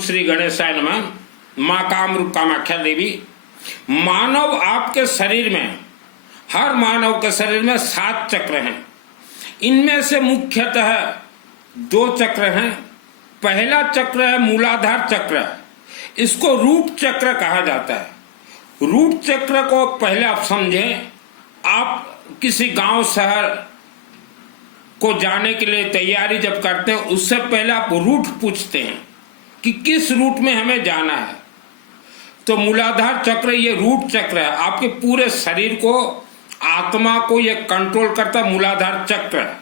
श्री गणेशाय नमः। माँ कामरूप कामाख्या देवी। मानव आपके शरीर में, हर मानव के शरीर में 7 चक्र हैं। इनमें से मुख्यतः 2 चक्र हैं। पहला चक्र है मूलाधार चक्र, इसको रूट चक्र कहा जाता है। रूट चक्र को पहले आप समझें। आप किसी गांव शहर को जाने के लिए तैयारी जब करते हैं, उससे पहले आप रूट पूछते हैं कि किस रूट में हमें जाना है। तो मूलाधार चक्र ये रूट चक्र है। आपके पूरे शरीर को, आत्मा को ये कंट्रोल करता मूलाधार चक्र है।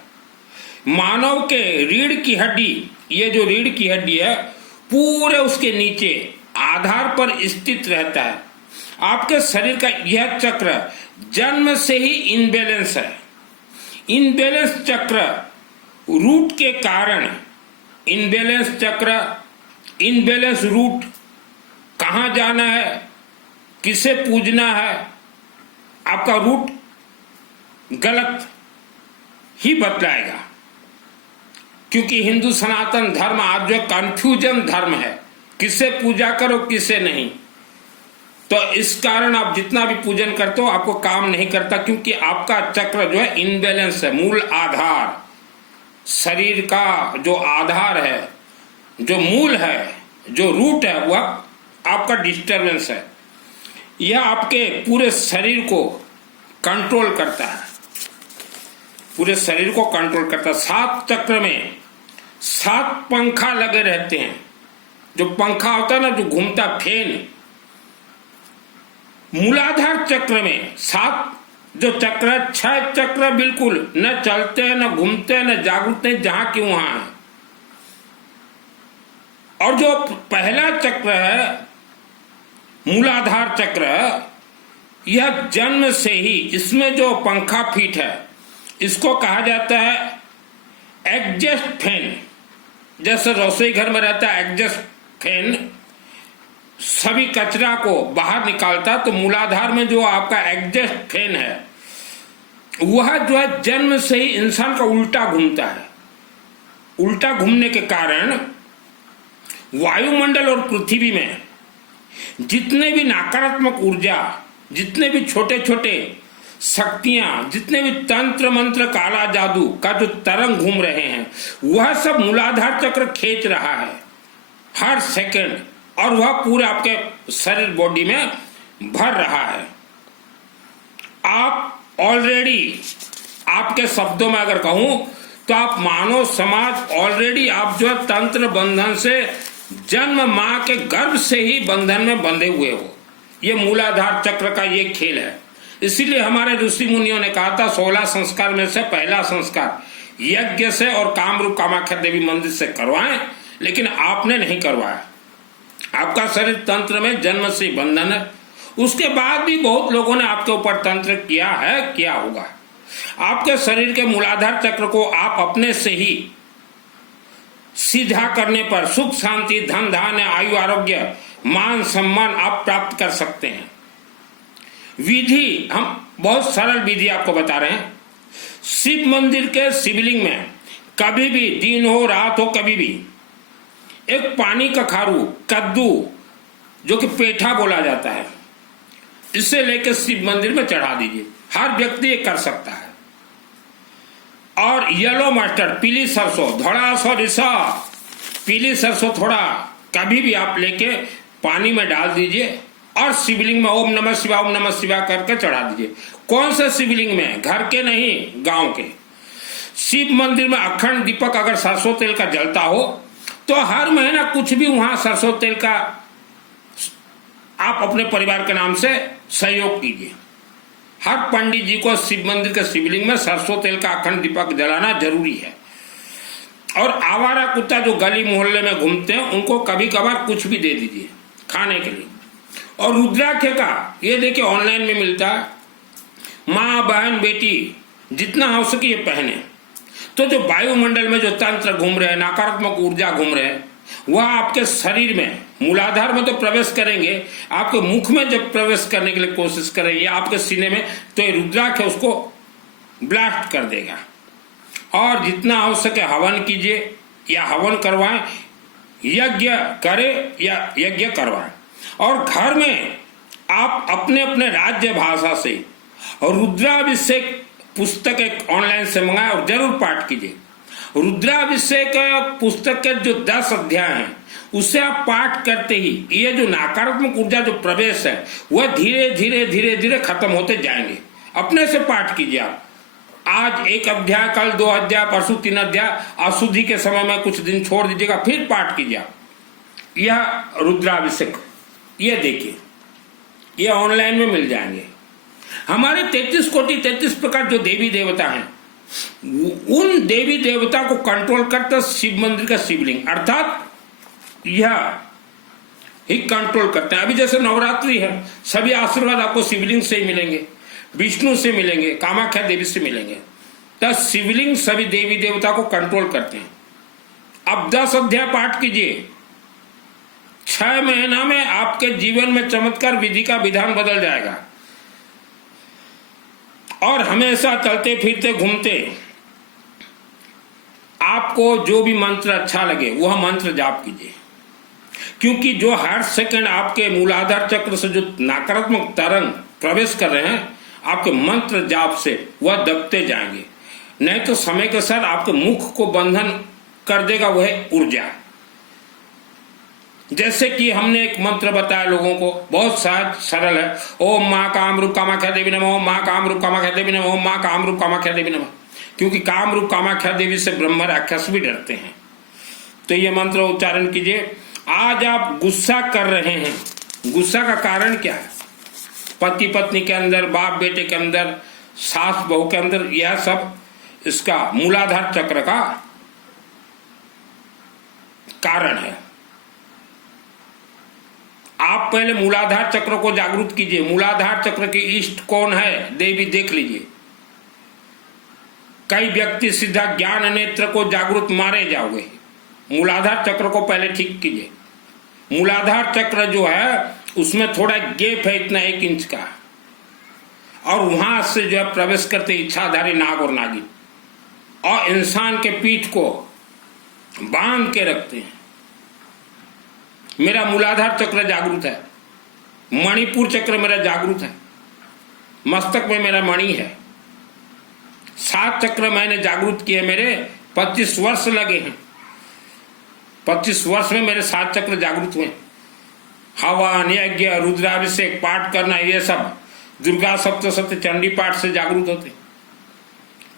मानव के रीढ़ की हड्डी, ये जो रीढ़ की हड्डी है, पूरे उसके नीचे आधार पर स्थित रहता है। आपके शरीर का यह चक्र जन्म से ही इनबैलेंस है। इनबैलेंस चक्र रूट के कारण, इनबैलेंस चक्र, इनबैलेंस रूट, कहाँ जाना है, किसे पूजना है, आपका रूट गलत ही बतलाएगा। क्योंकि हिंदू सनातन धर्म आज जो कंफ्यूजन धर्म है, किसे पूजा करो किसे नहीं, तो इस कारण आप जितना भी पूजन करते हो आपको काम नहीं करता, क्योंकि आपका चक्र जो है इनबैलेंस है। मूल आधार, शरीर का जो आधार है, जो मूल है, जो रूट है, वह आपका डिस्टर्बेंस है। यह आपके पूरे शरीर को कंट्रोल करता है, पूरे शरीर को कंट्रोल करता है। 7 चक्र में 7 पंखा लगे रहते हैं। जो पंखा होता है ना, जो घूमता फेन, मूलाधार चक्र में 7 जो चक्र है, 6 चक्र बिल्कुल न चलते हैं, न घूमते हैं, न जागृत हैं, जहां की वहां है। और जो पहला चक्र है मूलाधार चक्र, यह जन्म से ही, इसमें जो पंखा फीट है, इसको कहा जाता है एग्जस्ट फैन। जैसे रसोई घर में रहता है एग्जस्ट फैन, सभी कचरा को बाहर निकालता, तो मूलाधार में जो आपका एग्जस्ट फैन है, वह जो है जन्म से ही इंसान का उल्टा घूमता है। उल्टा घूमने के कारण वायुमंडल और पृथ्वी में जितने भी नकारात्मक ऊर्जा, जितने भी छोटे छोटे शक्तियां, जितने भी तंत्र मंत्र, काला जादू का जो तरंग घूम रहे हैं, वह सब मूलाधार चक्र खींच रहा है हर सेकंड, और वह पूरे आपके शरीर बॉडी में भर रहा है। आप ऑलरेडी, आपके शब्दों में अगर कहूं तो आप मानव समाज ऑलरेडी आप जो है तंत्र बंधन से, जन्म मां के गर्भ से ही बंधन में बंधे हुए हो। ये मूलाधार चक्र का ये खेल है। इसीलिए हमारे ऋषि मुनियों ने कहा था 16 संस्कार में से पहला संस्कार यज्ञ से और कामरूप कामाख्या देवी मंदिर से करवाएं, लेकिन आपने नहीं करवाया। आपका शरीर तंत्र में जन्म से बंधन है। उसके बाद भी बहुत लोगों ने आपके ऊपर तंत्र किया है, क्या होगा। आपके शरीर के मूलाधार चक्र को आप अपने से ही सीधा करने पर सुख शांति, धन धान्य, आयु, आरोग्य, मान सम्मान आप प्राप्त कर सकते हैं। विधि, हम बहुत सरल विधि आपको बता रहे हैं। शिव मंदिर के शिवलिंग में कभी भी, दिन हो रात हो, कभी भी एक पानी का खारू, कद्दू, जो कि पेठा बोला जाता है, इसे लेकर शिव मंदिर में चढ़ा दीजिए। हर व्यक्ति ये कर सकता है। और येलो मस्टर्ड, पीली सरसों, धड़ा सरिसा, पीली सरसों थोड़ा कभी भी आप लेके पानी में डाल दीजिए और शिवलिंग में ओम नमः शिवाय करके चढ़ा दीजिए। कौन से शिवलिंग में? घर के नहीं, गांव के। शिव मंदिर में अखंड दीपक अगर सरसों तेल का जलता हो तो हर महीना कुछ भी वहां सरसों तेल का आप अपने परिवार के नाम से सहयोग कीजिए। हर पंडित जी को शिव मंदिर के शिवलिंग में सरसों तेल का अखंड दीपक जलाना जरूरी है। और आवारा कुत्ता जो गली मोहल्ले में घूमते हैं, उनको कभी कभार कुछ भी दे दीजिए खाने के लिए। और रुद्राक्ष का ये देखिए ऑनलाइन में मिलता है। माँ बहन बेटी जितना हो सके ये पहने, तो जो वायुमंडल में जो तंत्र घूम रहे हैं, नकारात्मक ऊर्जा घूम रहे हैं, वह आपके शरीर में, मूलाधार में तो प्रवेश करेंगे, आपके मुख में जब प्रवेश करने के लिए कोशिश करेंगे, आपके सीने में, तो ये रुद्राक्ष उसको ब्लास्ट कर देगा। और जितना हो सके हवन कीजिए या हवन करवाएं। यज्ञ करे या यज्ञ करवाएं। और घर में आप अपने अपने राज्य भाषा से रुद्राभिषेक पुस्तक एक ऑनलाइन से मंगाएं और जरूर पाठ कीजिए। रुद्राभिषेक पुस्तक के जो 10 अध्याय हैं उससे आप पाठ करते ही ये जो नकारात्मक ऊर्जा जो प्रवेश है वह धीरे धीरे धीरे धीरे खत्म होते जाएंगे। अपने से पाठ कीजिए आप। आज 1 अध्याय, कल 2 अध्याय, परसों 3 अध्याय, अशुद्धि के समय में कुछ दिन छोड़ दीजिएगा, फिर पाठ कीजिए आप। यह रुद्राभिषेक ये देखिए, ये ऑनलाइन में मिल जाएंगे। हमारे 33 कोटि 33 प्रकार जो देवी देवता हैं उन देवी देवता को कंट्रोल करता शिव मंदिर का शिवलिंग, अर्थात यह ही कंट्रोल करते हैं। अभी जैसे नवरात्रि है, सभी आशीर्वाद आपको शिवलिंग से ही मिलेंगे, विष्णु से मिलेंगे, कामाख्या देवी से मिलेंगे। तो शिवलिंग सभी देवी देवता को कंट्रोल करते हैं। अब 10 अध्याय पाठ कीजिए, 6 महीना में आपके जीवन में चमत्कार विधि का विधान बदल जाएगा। और हमेशा चलते फिरते घूमते आपको जो भी मंत्र अच्छा लगे वह मंत्र जाप कीजिए, क्योंकि जो हर सेकंड आपके मूलाधार चक्र से जो नकारात्मक तरंग प्रवेश कर रहे हैं आपके मंत्र जाप से वह दबते जाएंगे। नहीं तो समय के साथ आपके मुख को बंधन कर देगा वह ऊर्जा। जैसे कि हमने एक मंत्र बताया लोगों को, बहुत सहज सरल है, ओम माँ कामरूप कामाख्या देवी नमः, ओम माँ कामरूप कामाख्या देवी नमः, ओम माँ कामरूप कामाख्या देवी नमः। क्योंकि कामरूप कामाख्या देवी से ब्रह्म राक्षस भी डरते हैं। तो ये मंत्र उच्चारण कीजिए। आज आप गुस्सा कर रहे हैं, गुस्सा का कारण क्या है? पति पत्नी के अंदर, बाप बेटे के अंदर, सास बहू के अंदर, यह सब इसका मूलाधार चक्र का कारण है। आप पहले मूलाधार चक्र को जागृत कीजिए। मूलाधार चक्र की इष्ट कौन है देवी देख लीजिए। कई व्यक्ति सीधा ज्ञान नेत्र को जागृत मारे जाओगे। मूलाधार चक्र को पहले ठीक कीजिए। मूलाधार चक्र जो है उसमें थोड़ा गैप है, इतना 1 इंच का, और वहां से जो है प्रवेश करते इच्छाधारी नाग और नागिन और इंसान के पीठ को बांध के रखते हैं। मेरा मूलाधार चक्र जागृत है, मणिपुर चक्र मेरा जागृत है, मस्तक में मेरा मणि है, 7 चक्र मैंने जागृत किए। मेरे 25 वर्ष लगे हैं, 25 वर्ष में मेरे 7 चक्र जागृत हुए। हवन, यज्ञ, रुद्राभिषेक पाठ करना, ये सब दुर्गा सप्तशती चंडी पाठ से जागृत होते।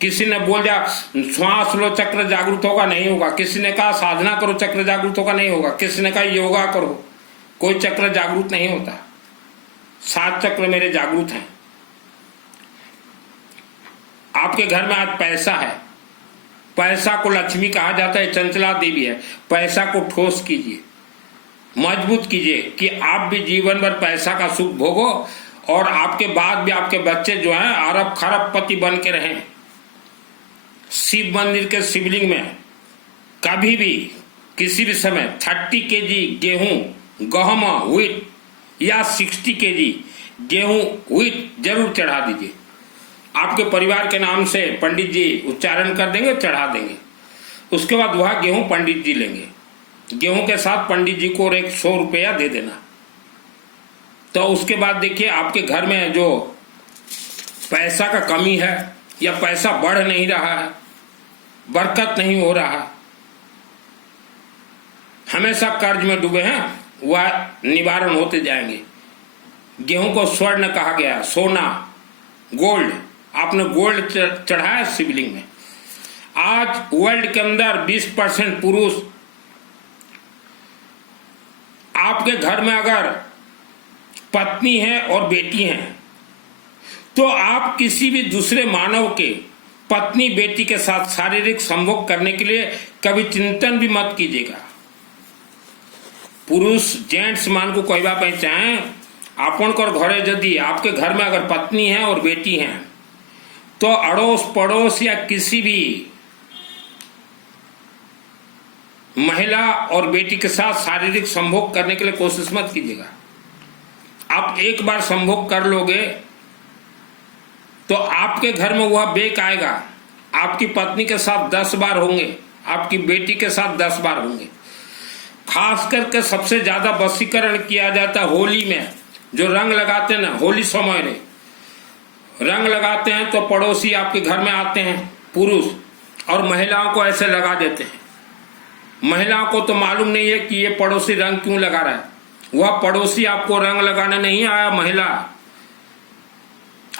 किसी ने बोल दिया श्वास लो चक्र जागृत होगा, नहीं होगा। किसी ने कहा साधना करो चक्र जागृत होगा, नहीं होगा। किसी ने कहा योगा करो, कोई चक्र जागृत नहीं होता। 7 चक्र मेरे जागृत हैं। आपके घर में आज पैसा है, पैसा को लक्ष्मी कहा जाता है, चंचला देवी है। पैसा को ठोस कीजिए, मजबूत कीजिए कि आप भी जीवन भर पैसा का सुख भोगो और आपके बाद भी आपके बच्चे जो हैं अरब खरब पति बन के रहें। शिव मंदिर के शिवलिंग में कभी भी किसी भी समय 30 केजी गेहूं, गहमा, व्हीट या 60 केजी गेहूं, व्हीट जरूर चढ़ा दीजिए। आपके परिवार के नाम से पंडित जी उच्चारण कर देंगे, चढ़ा देंगे। उसके बाद वह गेहूं पंडित जी लेंगे। गेहूं के साथ पंडित जी को 100 रुपया दे देना। तो उसके बाद देखिए आपके घर में जो पैसा का कमी है या पैसा बढ़ नहीं रहा है, बरकत नहीं हो रहा, हमेशा कर्ज में डूबे हैं, वह निवारण होते जाएंगे। गेहूं को स्वर्ण कहा गया, सोना, गोल्ड। आपने गोल्ड चढ़ाया शिवलिंग में। आज वर्ल्ड के अंदर 20% पुरुष, आपके घर में अगर पत्नी है और बेटी है तो आप किसी भी दूसरे मानव के पत्नी बेटी के साथ शारीरिक संभोग करने के लिए कभी चिंतन भी मत कीजिएगा। पुरुष जेंट्स मान को कहवा पे चाहे आपन कर घरे यदि आपके घर में अगर पत्नी है और बेटी है तो अड़ोस पड़ोस या किसी भी महिला और बेटी के साथ शारीरिक संभोग करने के लिए कोशिश मत कीजिएगा। आप एक बार संभोग कर लोगे तो आपके घर में वह बेक आएगा। आपकी पत्नी के साथ 10 बार होंगे, आपकी बेटी के साथ 10 बार होंगे। खास करके सबसे ज्यादा वशीकरण किया जाता है होली में। जो रंग लगाते हैं ना, होली समय रे रंग लगाते हैं तो पड़ोसी आपके घर में आते हैं पुरुष, और महिलाओं को ऐसे लगा देते हैं। महिलाओं को तो मालूम नहीं है कि ये पड़ोसी रंग क्यों लगा रहा है। वह पड़ोसी आपको रंग लगाने नहीं आया, महिला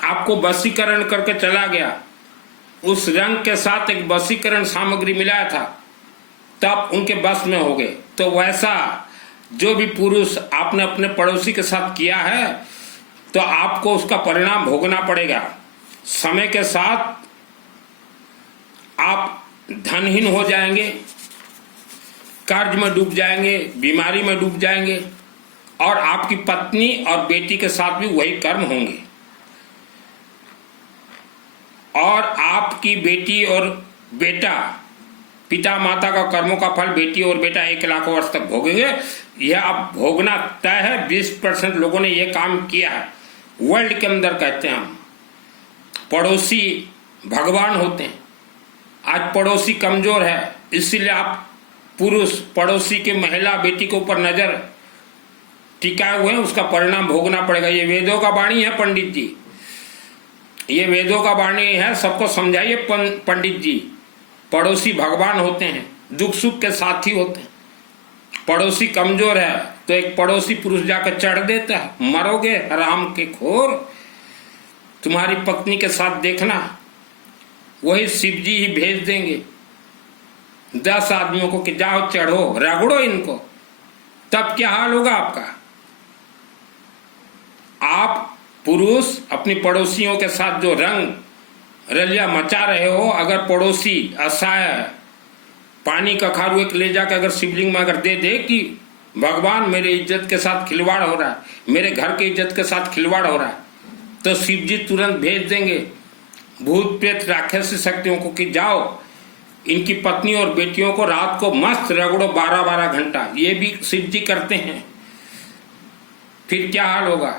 आपको वशीकरण करके चला गया। उस रंग के साथ एक वशीकरण सामग्री मिलाया था, तब उनके बस में हो गए। तो वैसा जो भी पुरुष आपने अपने पड़ोसी के साथ किया है, तो आपको उसका परिणाम भोगना पड़ेगा। समय के साथ आप धनहीन हो जाएंगे, कर्ज में डूब जाएंगे, बीमारी में डूब जाएंगे, और आपकी पत्नी और बेटी के साथ भी वही कर्म होंगे। और आपकी बेटी और बेटा, पिता माता का कर्मों का फल बेटी और बेटा 1 लाख वर्ष तक भोगेंगे। यह अब भोगना तय है। 20% लोगों ने यह काम किया है। वर्ल्ड के अंदर कहते हैं हम पड़ोसी भगवान होते हैं। आज पड़ोसी कमजोर है, इसीलिए आप पुरुष पड़ोसी के महिला बेटी के ऊपर नजर टिकाए हुए हैं, उसका परिणाम भोगना पड़ेगा। ये वेदों का वाणी है पंडित जी, ये वेदों का वाणी है। सबको समझाइए पंडित जी। पड़ोसी भगवान होते हैं, दुख सुख के साथी होते हैं। पड़ोसी कमजोर है तो एक पड़ोसी पुरुष जाकर चढ़ देता है, मरोगे हराम के खोर। तुम्हारी पत्नी के साथ देखना, वही शिव जी ही भेज देंगे 10 आदमियों को कि जाओ चढ़ो, रगड़ो इनको। तब क्या हाल होगा आपका। आप पुरुष अपनी पड़ोसियों के साथ जो रंग रलिया मचा रहे हो, अगर पड़ोसी असहाय पानी का खारू एक ले जाकर अगर शिवलिंग में अगर दे दे कि भगवान मेरे इज्जत के साथ खिलवाड़ हो रहा है, मेरे घर के इज्जत के साथ खिलवाड़ हो रहा है, तो शिव जी तुरंत भेज देंगे भूत प्रेत राक्षस शक्तियों को कि जाओ इनकी पत्नी और बेटियों को रात को मस्त रगड़ो 12-12 घंटा। ये भी शिव जी करते हैं। फिर क्या हाल होगा।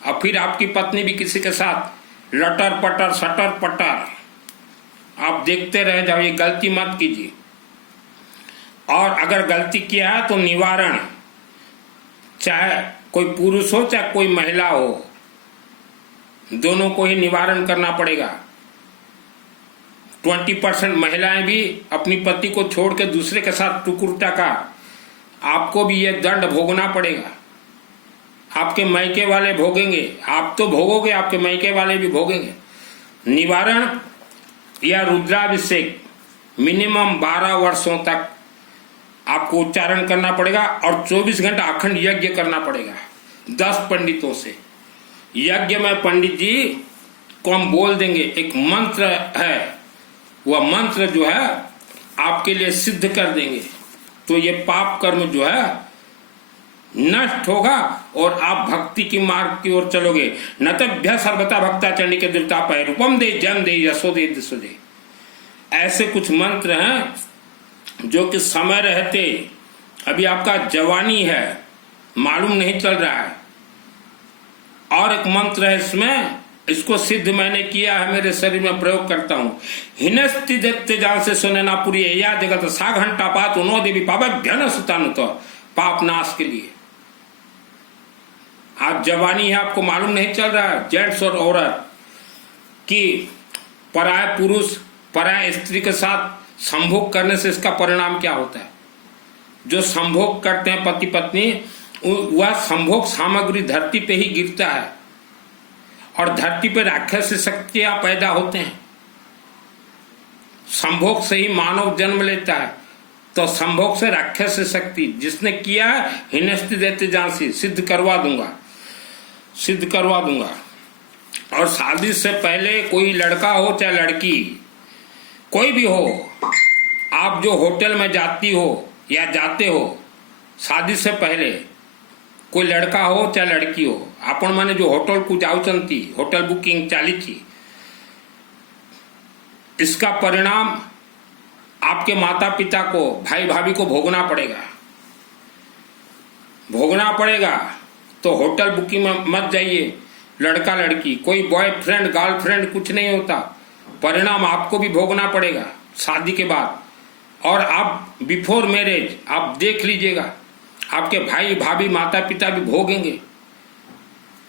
और फिर आपकी पत्नी भी किसी के साथ लटर पटर सटर पटर, आप देखते रह जाओ। ये गलती मत कीजिए। और अगर गलती किया है तो निवारण, चाहे कोई पुरुष हो चाहे कोई महिला हो, दोनों को ही निवारण करना पड़ेगा। 20% महिलाएं भी अपनी पति को छोड़ के दूसरे के साथ टुकुर टका, आपको भी यह दंड भोगना पड़ेगा। आपके मायके वाले भोगेंगे, आप तो भोगोगे, आपके मायके वाले भी भोगेंगे। निवारण या रुद्राभिषेक मिनिमम 12 वर्षों तक आपको उच्चारण करना पड़ेगा, और 24 घंटा अखंड यज्ञ करना पड़ेगा 10 पंडितों से। यज्ञ में पंडित जी को हम बोल देंगे, एक मंत्र है, वह मंत्र जो है आपके लिए सिद्ध कर देंगे, तो ये पाप कर्म जो है नष्ट होगा और आप भक्ति की मार्ग की ओर चलोगे। नतभ्य सर्वता भक्ता चंडी के देवता पै रूपम दे जन दे यशो दे दिशो दे। ऐसे कुछ मंत्र हैं जो कि समय रहते, अभी आपका जवानी है मालूम नहीं चल रहा है, और एक मंत्र है इसमें, इसको सिद्ध मैंने किया है, मेरे शरीर में प्रयोग करता हूं। हिनस्ति दैत्य जान से सुनना पूरी या जगत सा घंटा पात उनो देवी पापभ्यन सुतानु, तो पाप नाश के लिए। आज जवानी है, आपको मालूम नहीं चल रहा है, जेंट्स और औरत की पराय पुरुष पराय स्त्री के साथ संभोग करने से इसका परिणाम क्या होता है। जो संभोग करते हैं पति पत्नी, वह संभोग सामग्री धरती पे ही गिरता है, और धरती पे राक्षस शक्तियां पैदा होते हैं। संभोग से ही मानव जन्म लेता है, तो संभोग से राक्षस शक्ति जिसने किया है, हिनस्ति देते जांसी, सिद्ध करवा दूंगा, सिद्ध करवा दूंगा। और शादी से पहले कोई लड़का हो चाहे लड़की, कोई भी हो, आप जो होटल में जाती हो या जाते हो, शादी से पहले कोई लड़का हो चाहे लड़की हो, आपण माने जो होटल को जाऊचंती, होटल बुकिंग चालीची, इसका परिणाम आपके माता पिता को, भाई भाभी को भोगना पड़ेगा, भोगना पड़ेगा। तो होटल बुकिंग में मत जाइए, लड़का लड़की, कोई बॉयफ्रेंड गर्लफ्रेंड कुछ नहीं होता, परिणाम आपको भी भोगना पड़ेगा शादी के बाद। और आप बिफोर मैरिज आप देख लीजिएगा, आपके भाई भाभी माता पिता भी भोगेंगे,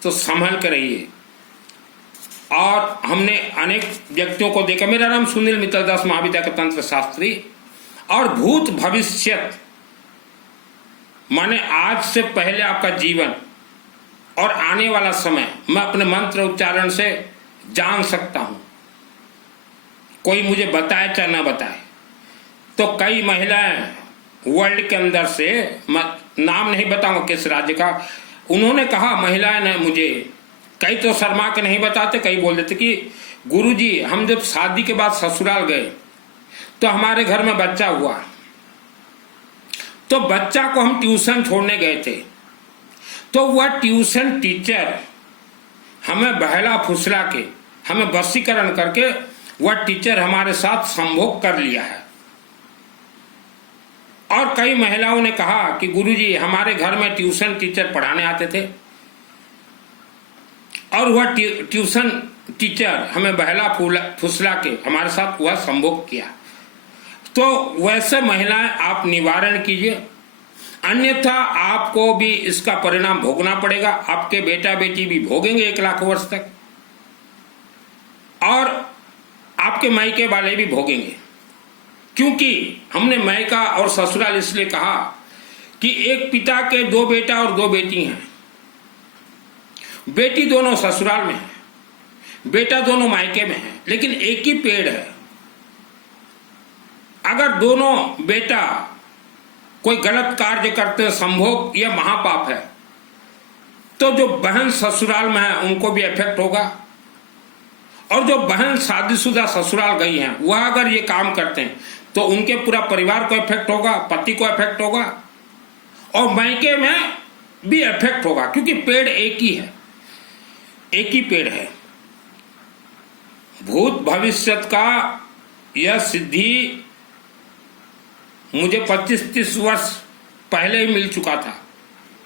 तो संभल कर रहिए। और हमने अनेक व्यक्तियों को देखा। मेरा नाम सुनील मित्तलदास, महाविद्या का तंत्र शास्त्री। और भूत भविष्यत माने आज से पहले आपका जीवन और आने वाला समय मैं अपने मंत्र उच्चारण से जान सकता हूं, कोई मुझे बताए चाहे ना बताए। तो कई महिलाएं वर्ल्ड के अंदर से, मैं नाम नहीं बताऊंगा किस राज्य का, उन्होंने कहा, महिलाएं ने मुझे, कई तो शर्मा के नहीं बताते, कई बोल देते कि गुरुजी हम जब शादी के बाद ससुराल गए तो हमारे घर में बच्चा हुआ, तो बच्चा को हम ट्यूशन छोड़ने गए थे, तो वह ट्यूशन टीचर हमें बहला फुसला के, हमें वशीकरण करके वह टीचर हमारे साथ संभोग कर लिया है। और कई महिलाओं ने कहा कि गुरुजी हमारे घर में ट्यूशन टीचर पढ़ाने आते थे और वह ट्यूशन टीचर हमें बहला फुसला के हमारे साथ वह संभोग किया। तो वैसे महिलाएं आप निवारण कीजिए, अन्यथा आपको भी इसका परिणाम भोगना पड़ेगा। आपके बेटा बेटी भी भोगेंगे 1 लाख वर्ष तक, और आपके मायके वाले भी भोगेंगे। क्योंकि हमने मायका और ससुराल इसलिए कहा कि एक पिता के 2 बेटा और 2 बेटी हैं। बेटी दोनों ससुराल में है, बेटा दोनों मायके में है, लेकिन एक ही पेड़ है। अगर दोनों बेटा कोई गलत कार्य करते हैं, संभोग, यह महापाप है, तो जो बहन ससुराल में है उनको भी इफेक्ट होगा। और जो बहन शादीशुदा ससुराल गई हैं, वह अगर ये काम करते हैं तो उनके पूरा परिवार को इफेक्ट होगा, पति को इफेक्ट होगा, और मायके में भी इफेक्ट होगा, क्योंकि पेड़ एक ही है, एक ही पेड़ है। भूत भविष्यत का यह सिद्धि मुझे 25-30 वर्ष पहले ही मिल चुका था,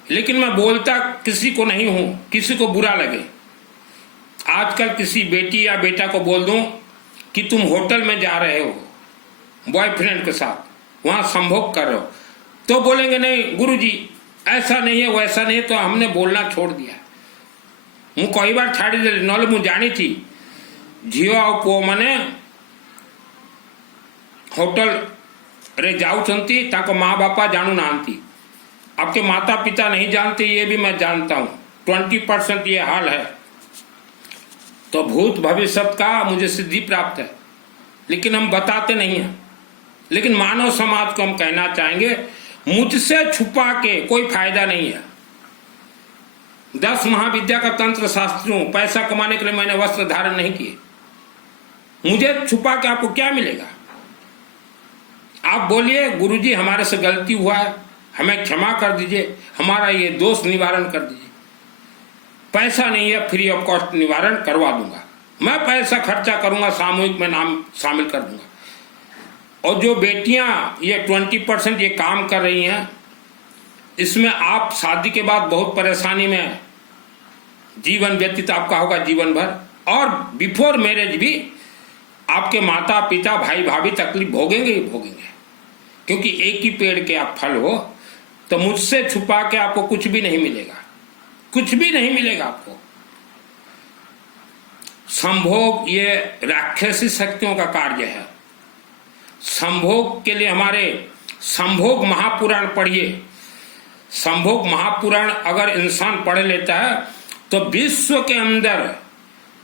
लेकिन मैं बोलता किसी को नहीं हूं, किसी को बुरा लगे। आजकल किसी बेटी या बेटा को बोल दूं कि तुम होटल में जा रहे हो बॉयफ्रेंड के साथ, वहां संभोग कर रहे हो, तो बोलेंगे नहीं गुरुजी ऐसा नहीं है वैसा नहीं है। तो हमने बोलना छोड़ दिया। हूँ कई बार छाड़ी दे नॉले मुझे जानी थी झीओ और पुओ मैंने होटल रे जाऊँगी ताको माँ बापा जानू नानती, आपके माता पिता नहीं जानते, ये भी मैं जानता हूँ। 20% ये हाल है। तो भूत भविष्य का मुझे सिद्धि प्राप्त है, लेकिन हम बताते नहीं हैं। लेकिन मानव समाज को हम कहना चाहेंगे, मुझसे छुपा के कोई फायदा नहीं है। 10 महाविद्या का तंत्र शास्त्री हूं, पैसा कमाने के लिए मैंने वस्त्र धारण नहीं किए। मुझे छुपा के आपको क्या मिलेगा? आप बोलिए गुरुजी हमारे से गलती हुआ है, हमें क्षमा कर दीजिए, हमारा ये दोष निवारण कर दीजिए। पैसा नहीं है, फ्री ऑफ कॉस्ट निवारण करवा दूंगा। मैं पैसा खर्चा करूंगा, सामूहिक में नाम शामिल कर दूंगा। और जो बेटियां ये 20% ये काम कर रही हैं, इसमें आप शादी के बाद बहुत परेशानी में जीवन व्यतीत आपका होगा जीवन भर, और बिफोर मैरिज भी आपके माता पिता भाई भाभी तकलीफ भोगेंगे ही भोगेंगे, क्योंकि एक ही पेड़ के आप फल हो। तो मुझसे छुपा के आपको कुछ भी नहीं मिलेगा, कुछ भी नहीं मिलेगा आपको। संभोग ये राक्षसी शक्तियों का कार्य है। संभोग के लिए हमारे संभोग महापुराण पढ़िए। संभोग महापुराण अगर इंसान पढ़ लेता है तो विश्व के अंदर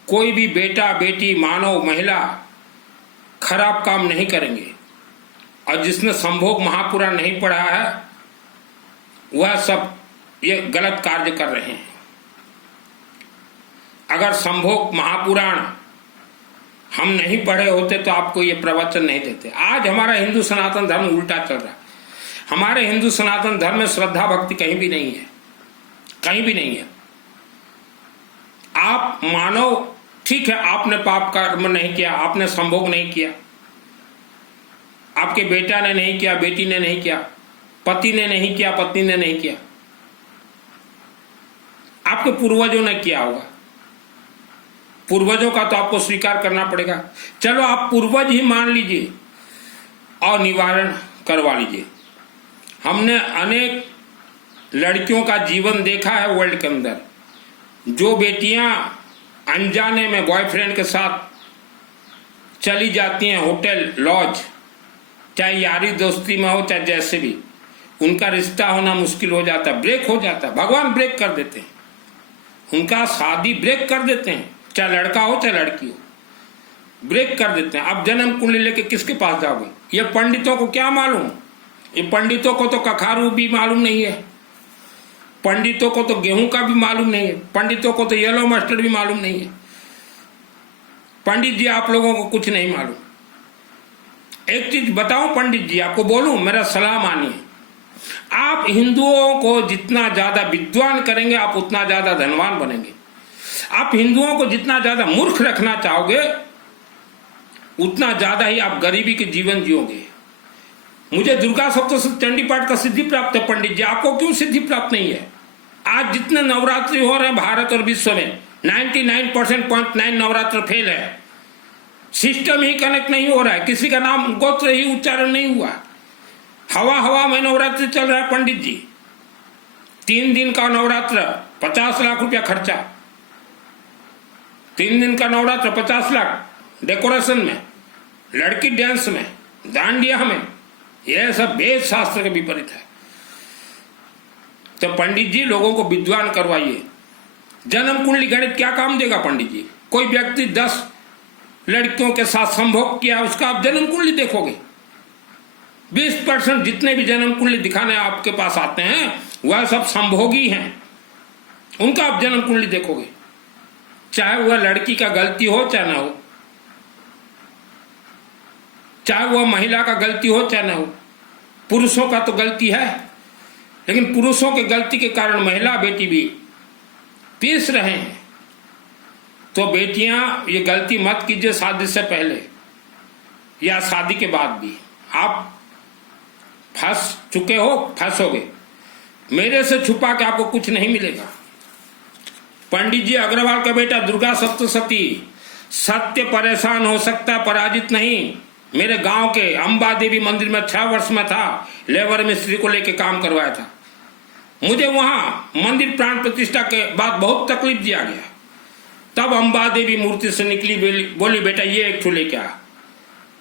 कोई भी बेटा बेटी मानव महिला खराब काम नहीं करेंगे। और जिसने संभोग महापुराण नहीं पढ़ा है वह सब ये गलत कार्य कर रहे हैं। अगर संभोग महापुराण हम नहीं पढ़े होते तो आपको ये प्रवचन नहीं देते। आज हमारा हिंदू सनातन धर्म उल्टा चल रहा है। हमारे हिंदू सनातन धर्म में श्रद्धा भक्ति कहीं भी नहीं है, कहीं भी नहीं है। आप मानव, ठीक है आपने पाप कर्म नहीं किया, आपने संभोग नहीं किया, आपके बेटा ने नहीं किया, बेटी ने नहीं किया, पति ने नहीं किया, पत्नी ने नहीं किया, आपके पूर्वजों ने किया होगा। पूर्वजों का तो आपको स्वीकार करना पड़ेगा। चलो आप पूर्वज ही मान लीजिए और निवारण करवा लीजिए। हमने अनेक लड़कियों का जीवन देखा है वर्ल्ड के अंदर। जो बेटियां अनजाने में बॉयफ्रेंड के साथ चली जाती हैं होटल लॉज, चाहे यारी दोस्ती में हो चाहे जैसे भी, उनका रिश्ता होना मुश्किल हो जाता है, ब्रेक हो जाता है। भगवान ब्रेक कर देते हैं, उनका शादी ब्रेक कर देते हैं, चाहे लड़का हो चाहे लड़की हो, ब्रेक कर देते हैं। अब जन्म कुंडली लेके किसके पास जाओगे? ये पंडितों को क्या मालूम? ये पंडितों को तो कखारू भी मालूम नहीं है, पंडितों को तो गेहूं का भी मालूम नहीं है, पंडितों को तो येलो मस्टर्ड भी मालूम नहीं है। पंडित जी आप लोगों को कुछ नहीं मालूम। एक चीज बताऊं पंडित जी, आपको बोलूं, मेरा सलाह मानिए। आप हिंदुओं को जितना ज्यादा विद्वान करेंगे आप उतना ज्यादा धनवान बनेंगे। आप हिंदुओं को जितना ज्यादा मूर्ख रखना चाहोगे उतना ज्यादा ही आप गरीबी के जीवन जियोगे। मुझे दुर्गा सप्तशती चंडी पाठ का सिद्धि प्राप्त है पंडित जी, आपको क्यों सिद्धि प्राप्त नहीं है? आज जितने नवरात्रि हो रहे हैं भारत और विश्व में 99.9 नवरात्र फेल है। सिस्टम ही कनेक्ट नहीं हो रहा है, किसी का नाम गोत्र ही उच्चारण नहीं हुआ। हवा हवा में नवरात्रि चल रहा है पंडित जी। 3 दिन का नवरात्र 50 लाख रुपया खर्चा, 3 दिन का नवरात्र 50 लाख डेकोरेशन में, लड़की डांस में, दांडिया में, यह सब वेद शास्त्र के विपरीत है। तो पंडित जी लोगों को विद्वान करवाइए। जन्म कुंडली गणित क्या काम देगा पंडित जी? कोई व्यक्ति 10 लड़कियों के साथ संभोग किया, उसका आप जन्म कुंडली देखोगे, 20% जितने भी जन्म कुंडली दिखाने आपके पास आते हैं वह सब संभोगी हैं, उनका आप जन्म कुंडली देखोगे, चाहे वह लड़की का गलती हो चाहे ना हो, चाहे वह महिला का गलती हो चाहे ना हो। पुरुषों का तो गलती है, लेकिन पुरुषों के गलती के कारण महिला बेटी भी पीस रहे हैं। तो बेटियां ये गलती मत कीजिए शादी से पहले या शादी के बाद भी। आप फंस चुके हो, फंसोगे। मेरे से छुपा के आपको कुछ नहीं मिलेगा। पंडित जी अग्रवाल का बेटा दुर्गा सप्तशती, सत्य परेशान हो सकता पराजित नहीं। मेरे गांव के अंबा देवी मंदिर में 6 वर्ष में था, लेबर मिस्त्री को लेके काम करवाया था। मुझे वहां मंदिर प्राण प्रतिष्ठा के बाद बहुत तकलीफ दिया गया। तब अंबा देवी मूर्ति से निकली, बोली बेटा ये एक ठो लेके आ,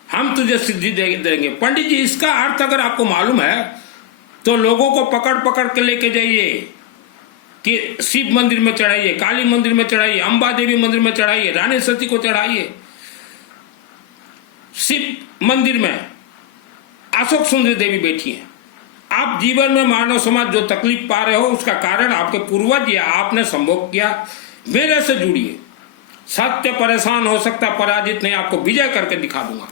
हम तुझे सिद्धि देंगे। पंडित जी इसका अर्थ अगर आपको मालूम है तो लोगों को पकड़ पकड़ के लेके जाइए कि शिव मंदिर में चढ़ाइए, काली मंदिर में चढ़ाइए, अंबा देवी मंदिर में चढ़ाइए, रानी सती को चढ़ाइए। शिव मंदिर में अशोक सुंदरी देवी बैठी हैं। आप जीवन में मानव समाज जो तकलीफ पा रहे हो उसका कारण आपके पूर्वज या आपने संभोग किया। मेरे से जुड़िए, सत्य परेशान हो सकता पराजित नहीं, आपको विजय करके दिखा दूंगा।